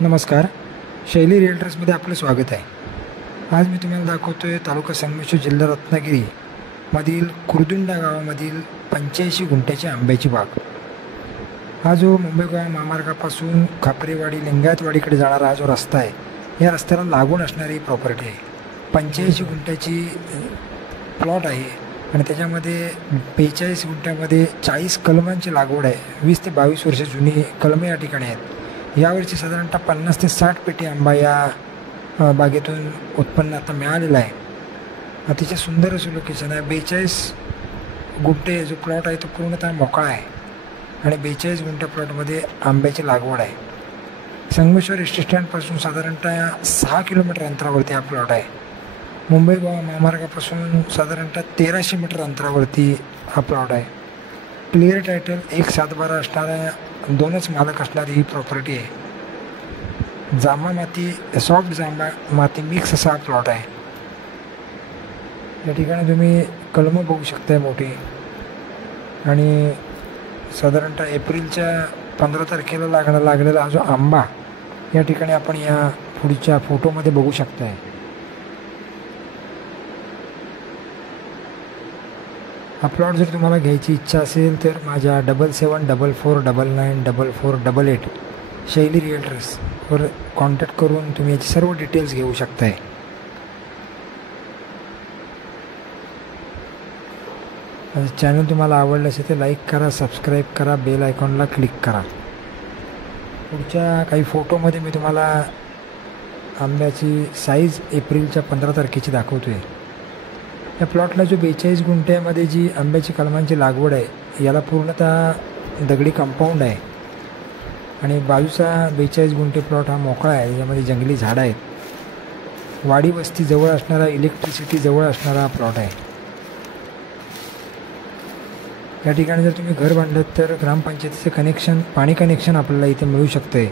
नमस्कार. शैली रिअल्टर्समध्ये आपलं स्वागत आहे. आज मी तुम्हाला दाखवतो आहे तालुका संगमेश्वर, जिल्हा रत्नागिरी मधील कुर्दुंडा गावामधील 85 गुंठ्याची आंब्याची बाग. हा जो मुंबई गोवा महामार्गापासून खापरेवाडी लिंगायतवाडीकडे जाणारा हा जो रस्ता आहे, या रस्त्याला लागून असणारी प्रॉपर्टी आहे. 85 गुंठ्याची प्लॉट आहे आणि त्याच्यामध्ये 45 गुंठ्यामध्ये 40 कलमांची लागवड आहे. 20 ते 22 वर्ष जुनी कलमे या ठिकाणी आहेत. यावर्षी साधारणतः 50 ते 60 पेटी आंबा या बागेतून उत्पन्न आता मिळालेलं आहे. अतिशय सुंदर असं लोकेशन आहे. 42 गुंठे जो प्लॉट आहे तो पूर्णतः मोकळा आहे आणि 42 गुंठे प्लॉटमध्ये आंब्याची लागवड आहे. संगमेश्वर एस टी स्टँडपासून साधारणतः 6 किलोमीटर अंतरावरती हा प्लॉट आहे. मुंबई गोवा महामार्गापासून साधारणतः 1300 मीटर अंतरावरती हा प्लॉट आहे. क्लिअर टायटल, 1/7/12 असणाऱ्या 2च मालक असणारी ही प्रॉपर्टी आहे. जांभा माती, सॉफ्ट जांभा माती मिक्स असा हा प्लॉट आहे. या ठिकाणी तुम्ही कलमं बघू शकताय मोठी. आणि साधारणतः एप्रिलच्या 15 तारखेला लागलेला हा जो आंबा या ठिकाणी आपण या पुढच्या फोटोमध्ये बघू शकताय. हा प्लॉट जर तुम्हाला घ्यायची इच्छा असेल तर माझ्या 7744994488 शैली रिअल्टर्सवर कॉन्टॅक्ट करून तुम्ही याची सर्व डिटेल्स घेऊ शकताय. चॅनल तुम्हाला आवडलं असेल तर लाईक करा, सबस्क्राईब करा, बेल आयकॉनला क्लिक करा. पुढच्या काही फोटोमध्ये मी तुम्हाला आंब्याची साईज एप्रिलच्या 15 तारखेची दाखवतो आहे. या प्लॉटला जो 42 गुंठ्यामध्ये जी आंब्याची कलमांची लागवड आहे, याला पूर्णतः दगडी कंपाऊंड आहे आणि बाजूचा 42 गुंठे प्लॉट हा मोकळा आहे. यामध्ये जंगली झाडं आहेत. वाडी वस्ती जवळ असणारा, इलेक्ट्रिसिटी जवळ असणारा हा प्लॉट आहे. या ठिकाणी जर तुम्ही घर बांधलं तर ग्रामपंचायतीचे कनेक्शन, पाणी कनेक्शन आपल्याला इथे मिळू शकतं आहे.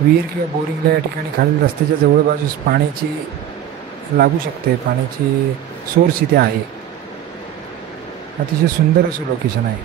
विहीर किंवा बोरिंगला या ठिकाणी खालील रस्त्याच्या जवळ बाजूस पाण्याची लागू शकते. पाण्याची सोर्स इथे आहे. अतिशय सुंदर असं लोकेशन आहे.